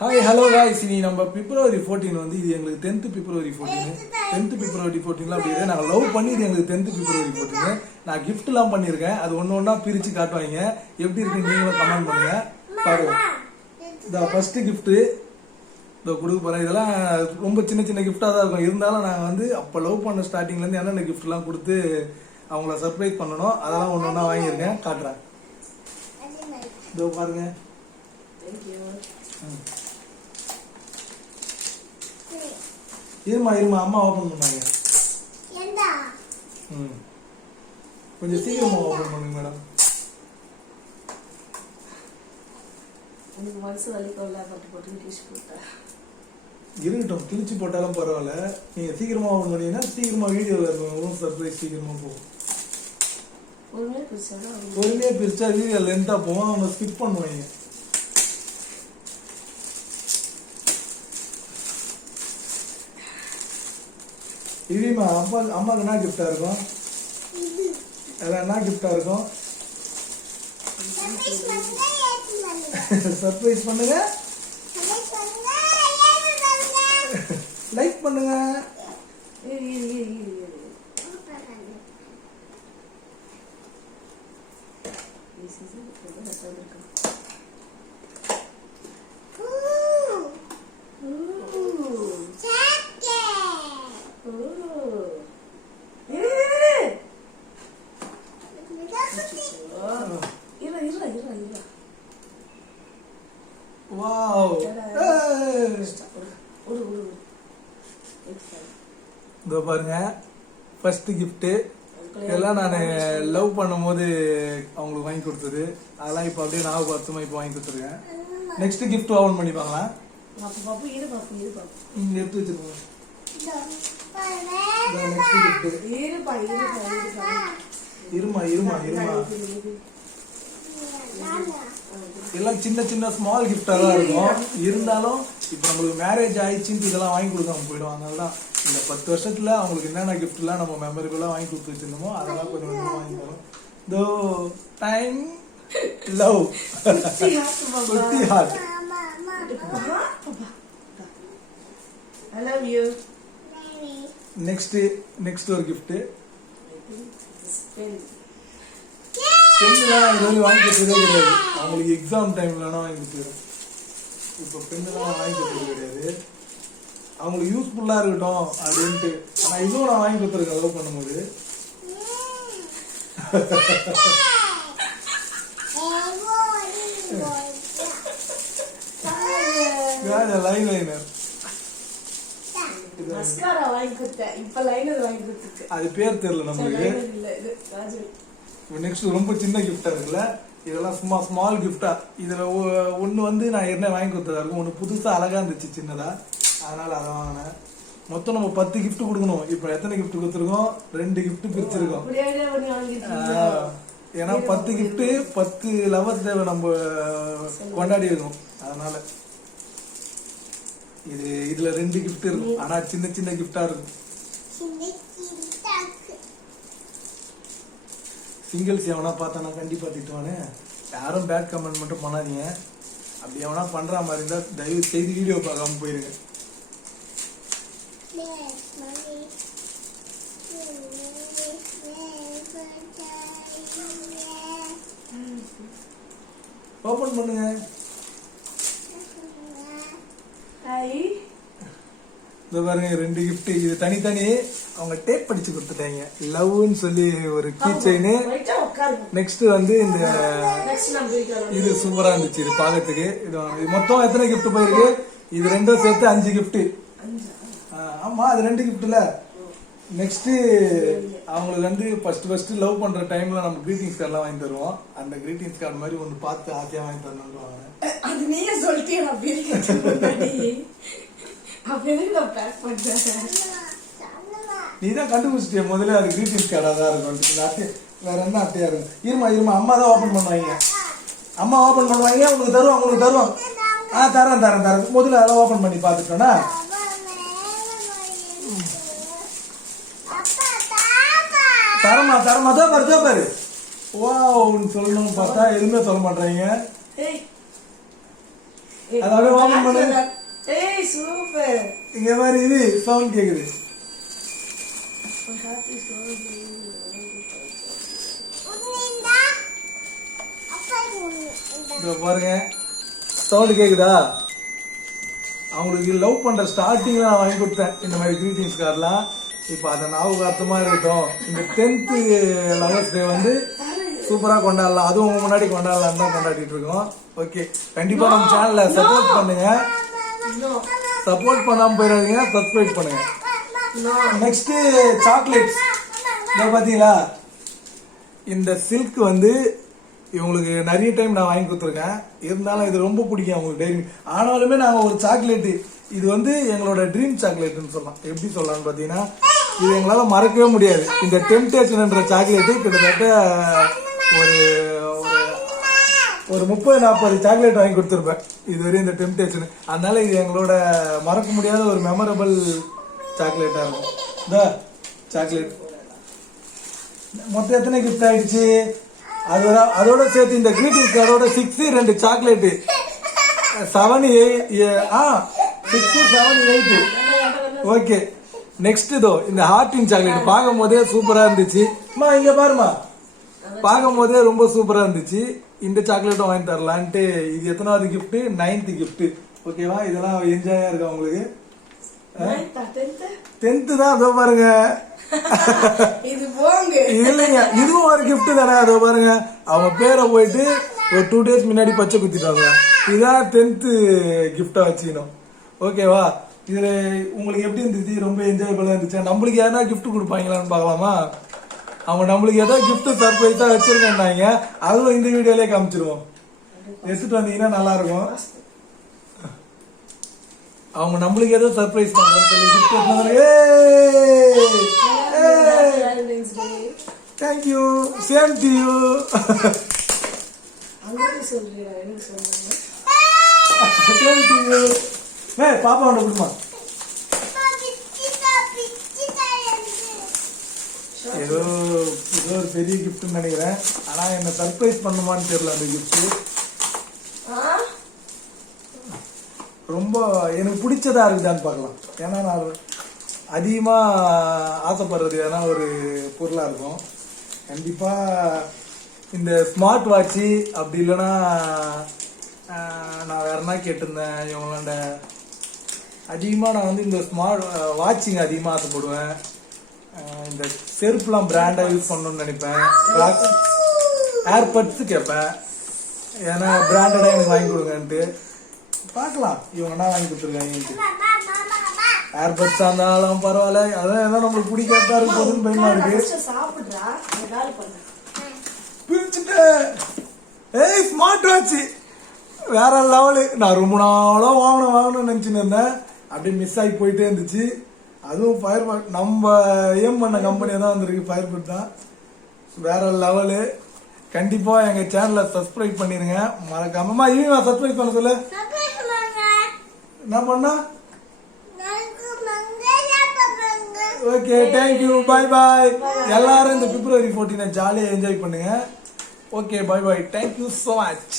Hi hello guys, இனி நம்ம பிப்ரவரி 14 வந்து இது எங்களுக்கு 10th பிப்ரவரி 14 10th பிப்ரவரி 14 அப்படி இல்லை. நாங்கள் லவ் பண்ணி இது எங்களுக்கு 10th பிப்ரவரி 14. நான் கிஃப்ட்லாம் பண்ணியிருக்கேன். அது ஒன்று ஒன்றா பிரித்து காட்டுவாங்க. எப்படி இருக்கு நீங்களும் கமெண்ட் பண்ணுங்க. பாருங்க, இந்த ஃபர்ஸ்ட் கிஃப்ட்டு இதோ கொடுக்க போகிறேன். இதெல்லாம் ரொம்ப சின்ன சின்ன கிஃப்டாக தான் இருக்கும். இருந்தாலும் நாங்கள் வந்து அப்போ லவ் பண்ண ஸ்டார்டிங்லேருந்து என்னென்ன கிஃப்ட்லாம் கொடுத்து அவங்கள சர்ப்ரைஸ் பண்ணணும், அதெல்லாம் ஒன்று ஒன்றா வாங்கியிருக்கேன், காட்டுறேன். இதோ பாருங்க. இருமா இருமா, அம்மா ஓபன் பண்ணாங்க. கொஞ்சம் சீக்கிரமா ஓபன் பண்ணுங்க மேடம். எனக்கு மனசு வலிக்கல, போட்டு கிழிச்சு போட்டேன். இருக்கட்டும், கிழிச்சு போட்டாலும் பரவாயில்ல. நீங்க சீக்கிரமா ஓபன் பண்ணீங்கன்னா சீக்கிரமா வீடியோல இருக்கும். சர்ப்ரைஸ் சீக்கிரமா போகும். பொறுமையா பிரிச்சா வீடியோ லென்த்தா போகும். அவங்க ஸ்கிப் பண்ணுவாங்க. இதுமா அம்மாக்கு என்ன கிஃப்டா இருக்கும்? என்ன கிஃப்டா இருக்கும்? சர்ப்ரைஸ் பண்ணுங்க, லைக் பண்ணுங்க. வாவ், இதோ பாருங்க ஃபர்ஸ்ட் கிஃப்ட். இதெல்லாம் நான் லவ் பண்ணும் போது அவங்களுக்கு வாங்கி கொடுத்தது. அதெல்லாம் இப்போ அப்படியே ஞாபகப்படுத்தமா இப்போ வாங்கி கொடுத்துருக்கேன். நெக்ஸ்ட் கிஃப்ட் ஓபன் பண்ணி பார்க்கலாம். இங்க எடுத்து வச்சிருக்கோம். இருமா இருமா இருமா, எல்லாம் சின்ன சின்ன ஸ்மால் கிஃப்டா தான் இருக்கும். இருந்தாலும் இப்ப நம்மளுக்கு மேரேஜ் ஆயிடுச்சுன்னு இதெல்லாம் வாங்கி கொடுக்காம போயிடும். அதனாலதான் இந்த 10 வருஷத்துல அவங்களுக்கு என்னென்ன கிஃப்ட் எல்லாம் நம்ம மெமரபிளா வாங்கி கொடுத்து வச்சிருந்தோமோ அதெல்லாம் கொஞ்சம் கொஞ்சமா வாங்கி தரோம். தோ டைம் லவ் குட்டி heart. I love you. Next ஒரு கிஃப்ட். பெண்ணெல்லாம் இது வாங்கி கொடுத்ததே கிடையாது. அவங்களுக்கு எக்ஸாம் டைம்லனா வாங்கி கொடுத்துருக்கேன். இப்போ பெண்ணெல்லாம் வாங்கி கொடுத்தது கிடையாது. அவங்களுக்கு யூஸ்ஃபுல்லா இருக்கட்டும் அப்படின்ட்டு. ஆனா இதுவும் நான் வாங்கி கொடுத்துருக்கேன் லவ் பண்ணும்போது. லைனர் அது பேர் தெரியல நம்மளுக்கு. நெக்ஸ்ட் ரொம்ப சின்ன கிஃப்டா இருக்குல்ல, இதெல்லாம் சும்மா ஸ்மால் கிஃப்டா. இதுல ஒண்ணு வந்து நான் என்ன வாங்கி கொடுத்ததா இருக்கும், ஒண்ணு புதுசா அழகா இருந்துச்சு சின்னதா, அதனால அதை வாங்கினேன். மொத்தம் நம்ம 10 கிஃப்ட் கொடுக்கணும். இப்ப எத்தனை கிஃப்ட் கொடுத்துருக்கோம்? 2 கிஃப்ட் பிரிச்சிருக்கோம். ஏன்னா 10 கிஃப்ட் 10 லவர்ஸ் டேவை நம்ம கொண்டாடி இருக்கோம். அதனால இதுல 2 கிஃப்ட் இருக்கும். ஆனா சின்ன சின்ன கிஃப்டா இருக்கும். சிங்கிள்ஸ் எவனா பார்த்தானா கண்டிப்பா திட்டுவானே. யாரும் பேட் கமெண்ட் மட்டும் பண்ணாதீங்க. அப்படி எவனா பண்ற மாதிரி இருந்தா தயவு செய்து வீடியோ பார்க்காம போயிருங்க. ஓபன் பண்ணுங்க. இந்த பாருங்க 2 கிஃப்ட். இது தனித்தனி அவங்க டேப் படிச்சு கொடுத்துட்டாங்க. லவ்னு சொல்லி ஒரு கீ செயின். நெக்ஸ்ட் வந்து இந்த இது சூப்பரா இருந்துச்சு. இது பாக்கிறதுக்கு இது மொத்தம் எத்தனை கிஃப்ட் போயிருக்கு? இது 2 சேர்த்து 5 கிஃப்ட். ஆமா, அது 2 கிஃப்ட்ல. நெக்ஸ்ட் அவங்களுக்கு வந்து ஃபர்ஸ்ட் லவ் பண்ற டைம்ல நம்ம கிரீட்டிங்ஸ் கார்ட்லாம் வாங்கி தருவோம். அந்த கிரீட்டிங்ஸ் கார்டு மாதிரி ஒன்னு பார்த்து ஆசையா வாங்கி தரணும்னு அது நீயே சொல்லிட்டே நீதான் கண்டுபிடிச்சிட்டிய முதல்ல. அது கிரீட்டிங்ஸ் கார்டா தான் இருக்கும். வேற என்ன அட்டையா இருக்கும்? இருமா அம்மா தான் ஓபன் பண்ணுவாங்க. அம்மா ஓபன் பண்ணுவாங்க, உங்களுக்கு தருவோம். தரேன். முதல்ல அதை ஓபன் பண்ணி பாத்துட்டோம்னா தரமா தான் பாரு. வாவ் சொல்லணும்னு பார்த்தா எதுவுமே சொல்ல மாட்டாங்க. அதை அப்படியே ஓபன் பண்ணு. ஏய் சூப்பர். இங்க மாதிரி இது சவுண்ட் கேக்குது. இதோ பாருங்க சவுண்ட் கேக்குதா? அவங்களுக்கு லவ் பண்ற ஸ்டார்டிங்ல நான் வாங்கி கொடுத்தேன் இந்த மாதிரி கிரீட்டிங்ஸ் கார்டெலாம். இப்போ அதை ஞாபகார்த்தமா இருக்கட்டும். இந்த 10th லவர்ஸ் டே வந்து சூப்பரா கொண்டாடலாம். அதுவும் உங்க முன்னாடி கொண்டாடலாம் தான் கொண்டாடிட்டு இருக்கோம். ஓகே, கண்டிப்பா நம்ம சேனலை சப்போர்ட் பண்ணுங்க. சப்போர்ட் பண்ணாம போயிடாதீங்க, சப்ஸ்கிரைப் பண்ணுங்க. நெக்ஸ்ட் சாக்லேட்ஸ் பாத்தீங்களா? இந்த சில்க் வந்து இவங்களுக்கு நிறைய டைம் நான் வாங்கி கொடுத்துருக்கேன். இருந்தாலும் இது ரொம்ப பிடிக்கும் அவங்களுக்கு டைரி. ஆனாலுமே நாங்கள் ஒரு சாக்லேட்டு, இது வந்து எங்களோட ட்ரீம் சாக்லேட்னு சொல்லலாம். எப்படி சொல்லலாம்னு பார்த்தீங்கன்னா, இது எங்களால் மறக்கவே முடியாது. இந்த டெம்டேஷன்ன்ற சாக்லேட்டு கிட்டத்தட்ட ஒரு 30-40 சாக்லேட் வாங்கி கொடுத்துருப்பேன் இதுவரையும் இந்த டெம்டேஷன். அதனால இது எங்களோட மறக்க முடியாத ஒரு மெமரபிள் சாக்லேட்டா இருக்கும். இந்த சாக்லேட் மொத்தம் எத்தனை கிஃப்ட் ஆயிடுச்சு? அதோட சேர்த்து இந்த கிரீட்டிங் கார்டோட 6 2 சாக்லேட் 7 8. ஓகே, நெக்ஸ்ட் இதோ இந்த ஹார்டின் சாக்லேட் பார்க்கும் போதே சூப்பரா இருந்துச்சு. இங்க பாருமா, பார்க்கும் போதே ரொம்ப சூப்பரா இருந்துச்சு. இந்த சாக்லேட்டும் வாங்கி தரலான்ட்டு. இது எத்தனாவது கிஃப்ட்? 9th gift. ஓகேவா? இதெல்லாம் என்ஜாயா இருக்கா உங்களுக்கு? 10th தான். அதோ பாருங்க, இல்லைங்க, இதுவும் ஒரு கிஃப்ட் தானே. அதோ பாருங்க, அவங்க பேரை போயிட்டு ஒரு 2 days முன்னாடி பச்சை குத்திட்டாங்க. இதான் 10th கிஃப்டா வச்சுக்கணும். ஓகேவா? இதுல உங்களுக்கு எப்படி இருந்துச்சு? ரொம்ப என்ஜாயபிளா இருந்துச்சு. நம்மளுக்கு யாரா கிஃப்ட் கொடுப்பாங்களான்னு பார்க்கலாமா? அவங்க நம்மளுக்கு ஏதோ கிஃப்ட் சர்ப்ரைஸா வச்சிருக்கேன்னாங்க. அதுவும் இந்த வீடியோலயே காமிச்சிருவோம். எடுத்துட்டு வந்தீங்கன்னா நல்லா இருக்கும். அவங்க நம்மளுக்கு ஏதோ சர்ப்ரைஸ் பண்றோம்னு சொல்லி கிஃப்ட் எடுத்து. Thank you. Same to you. Same to you. பாப்பா ஒன்று கொடுமா. ஏதோ ஒரு பெரிய கிஃப்ட்னு நினைக்கிறேன். ஆனா என்ன சர்ப்ரைஸ் பண்ணுமான்னு தெரியல. அந்த கிஃப்ட் ரொம்ப எனக்கு பிடிச்சதா இருக்குதான்னு பார்க்கலாம். ஏன்னா நான் அதிகமா ஆசைப்படுறது ஏன்னா ஒரு பொருளா இருக்கும். கண்டிப்பா இந்த ஸ்மார்ட் வாட்சி, அப்படி இல்லைன்னா நான் வேற என்ன கேட்டிருந்தேன் இவங்களோட. அதிகமாக நான் வந்து இந்த ஸ்மார்ட் வாட்சிங் அதிகமாக ஆசைப்படுவேன். இந்த செருப்புலாம் பிராண்டா யூஸ் பண்ணணும்னு நினைப்பேன். ஏர்பட்ஸ் கேட்பேன். ஏன்னா பிராண்டடா எனக்கு வாங்கி கொடுங்கன்ட்டு. பார்க்கலாம் இவங்க என்ன வாங்கி கொடுத்துருக்காங்க. ஏர்பட்ஸ் இருந்தாலும் பரவாயில்ல, அதான் ஏதோ நம்மளுக்கு பிடிக்காதா இருக்கு போதுன்னு பயமா இருக்கு. பிரிச்சுட்டேன். ஏய், ஸ்மார்ட் வாட்ச் வேற லெவலு. நான் ரொம்ப நாளா வாங்கணும்னு நினைச்சுன்னு இருந்தேன். அப்படியே மிஸ் ஆகி போயிட்டே இருந்துச்சு. அதுவும் ஃபயர்பட் நம்ம ஏம் பண்ண கம்பெனி தான் வந்திருக்கு. ஃபயர்பட் தான் வேற லெவலு. கண்டிப்பா எங்க சேனலை சப்ஸ்கிரைப் பண்ணிருங்க மறக்காம. இவங்க சப்ஸ்கிரைப் பண்ண சொல்லு. என்ன பண்ணா? Okay, thank you, bye bye. எல்லாரும் இந்த February 14 ஜாலியா என்ஜாய் பண்ணுங்க. Okay, bye bye. Thank you so much.